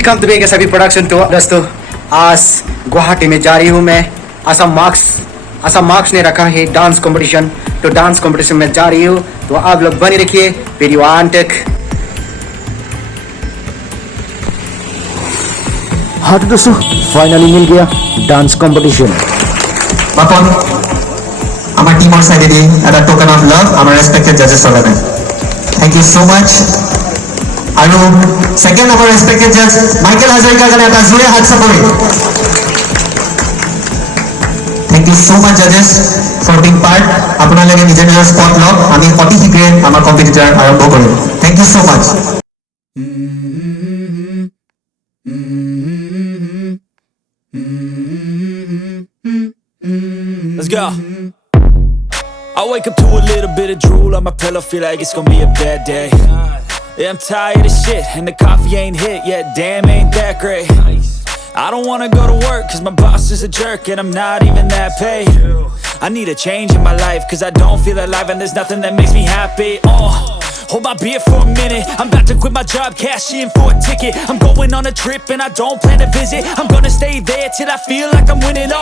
Welcome to के सभी production. तो दोस्तों आज गुवाहाटी में जा रही हूँ मैं। असम मार्क्स ने रखा है डांस कंपटीशन, तो डांस कंपटीशन में जा रही हूँ। तो आप लोग बने रखिए वीडियो अंत तक। हाँ तो दोस्तों फाइनली मिल गया dance competition. Bakon, our team outside today at a token of love, our respected judges for that. Thank you so much. Aru, second our respected judge, Michael Hazarika gane ata jure hat sapori. Thank you so much judges for being part. Apuna lage nijer nijer spot log, ami 40 hikre amar competitor arambho kori. Thank you so much. Let's go. I wake up to a little bit of drool on my pillow, feel like it's gonna be a bad day. Yeah, I'm tired of shit, and the coffee ain't hit yet, damn ain't that great. I don't wanna go to work, cause my boss is a jerk, and I'm not even that paid. I need a change in my life, cause I don't feel alive, and there's nothing that makes me happy. Hold my beer for a minute, I'm about to quit my job, cash in for a ticket. I'm going on a trip and I don't plan to visit. I'm gonna stay there till I feel like I'm winning,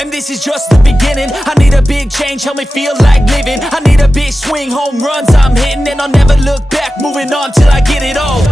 and this is just the beginning. I need a big change, help me feel like living. I need a big swing, home runs I'm hitting, and I'll never look back, moving on till I get it all.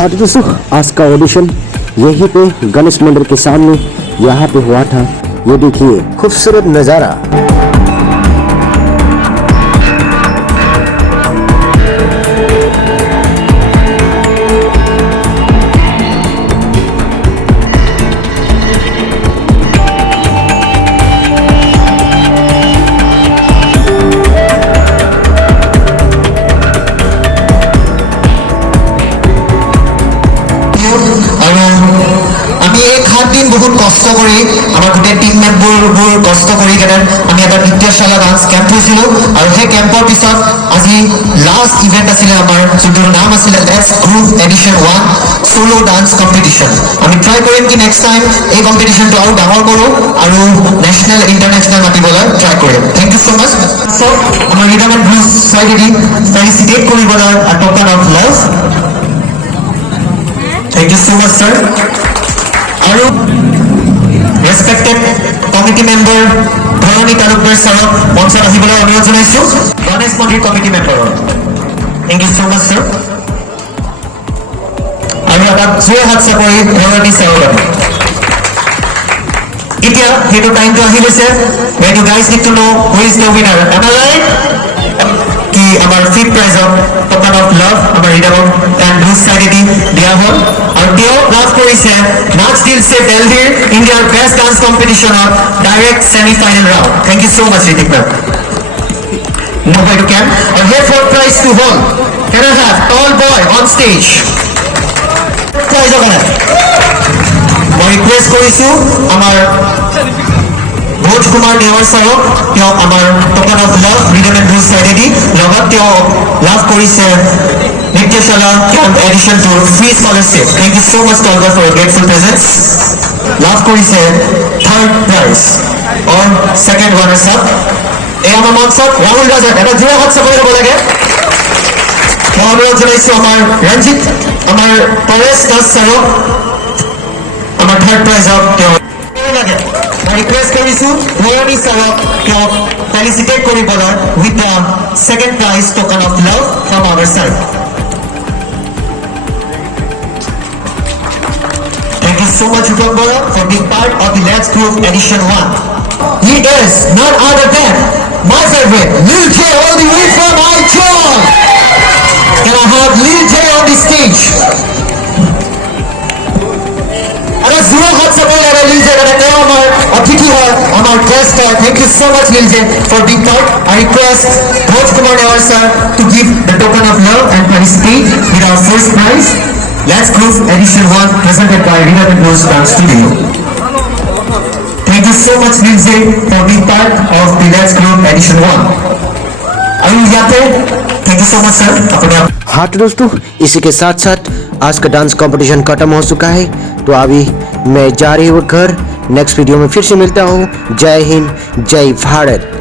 हाँ तो दोस्तों आज का audition यहीं पे गणेश मंदिर के सामने यहाँ पे हुआ था। ये देखिए खूबसूरत नज़ारा। বহুত কষ্ট কৰি আমাৰ গোটেই টিম মেম্বাৰবোৰ কষ্ট কৰি কেনে আমি এটা নৃত্যশালা ডান্স কেম্প হৈছিলোঁ, আৰু সেই কেম্পৰ পিছত আজি লাষ্ট ইভেণ্ট আছিলে আমাৰ, যোনটোৰ নাম আছিলে let's groove edition 1 solo dance competition. আমি ট্ৰাই কৰিম কি নেক্সট টাইম এই কম্পিটিশ্যনটো আৰু ডাঙৰ কৰোঁ আৰু নেশ্যনেল ইণ্টাৰনেশ্যনেল মাতিবলৈ ট্ৰাই কৰিম। Thank you so' much. আমাৰ rhythm and blues society felicitate কৰিবলৈ a token of love. Thank you so' much sir. আৰু respected committee member Dharani Talukdar ছাৰক মঞ্চত আহিবলৈ অনুৰোধ জনাইছোঁ, গণেশ মন্দিৰ committee মেম্বাৰৰ। Thank you so' much sir. আৰু এটা জোৰে হাত চাপৰি ধৰণী ছাৰৰ বাবে। এতিয়া সেইটো টাইমটো আহি গৈছে, when you guys need to know who is the winner. Am I right? কি আমাৰ ফিফ্থ প্ৰাইজক ট'কেন অফ লাভ আমাৰ ৰিদম এণ্ড ব্লুজ ছ'চাইটি দিয়া হ'ল, আৰু তেওঁ লাভ কৰিছে নাচ দিলছে দিল্লীৰ ইণ্ডিয়াৰ বেষ্ট ডান্স কম্পিটিশ্যনৰ direct semi final round. Thank you so' much Hrithik ma'am. Move বাইটো কেন। আৰু সেই ফ'ৰ্থ প্ৰাইজটো হ'ল can I have tall boy on stage. প্ৰাইজৰ কাৰণে মই ৰিকুৱেষ্ট কৰিছোঁ আমাৰ ভোজ কুমাৰ দেৱৰ ছাৰক, তেওঁক আমাৰ token of love rhythm and blues society লগত তেওঁ লাভ কৰিছে নৃত্যশালা camp edition 2 free scholarship. Thank you so' much টলগাৰ ফৰ গ্ৰেটফুল প্ৰেজেন্স। লাভ কৰিছে third prize or second runners up. এই আমাৰ মঞ্চত ৰাহুল ৰাজাক এটা জোৰে হাত চাপৰি ল'ব লাগে। মই অনুৰোধ জনাইছোঁ আমাৰ ৰঞ্জিত আমাৰ পৰেশ দাস ছাৰক আমাৰ থাৰ্ড প্ৰাইজক তেওঁ লাগে। মই ৰিকুৱেষ্ট কৰিছোঁ ধৰণী ছাৰক তেওঁক ফেলিচিটেট কৰিবলৈ with the second prize token of love from our side. Thank you so much, Rupak Bora, for being part of the Let's Groove Edition 1. He is none other than my favorite, Lil J all the our guest star. Thank you so much, Lilje, for being part. I request both Kumar and our sir to give the token of love and participate with our first prize. Let's Group Edition 1 presented by Rhythm and Blues Dance Studio. Thank you so much, Lilje, for being part of the Let's Group Edition 1. Are you happy? Thank you so much, sir. अपने आप हाँ तो दोस्तों, इसी के साथ साथ आज का डांस कंपटीशन खत्म हो चुका है। तो अभी मैं जा रही हूँ घर। नेक्स्ट वीडियो में फिर से मिलता हूँ। जय हिंद, जय भारत।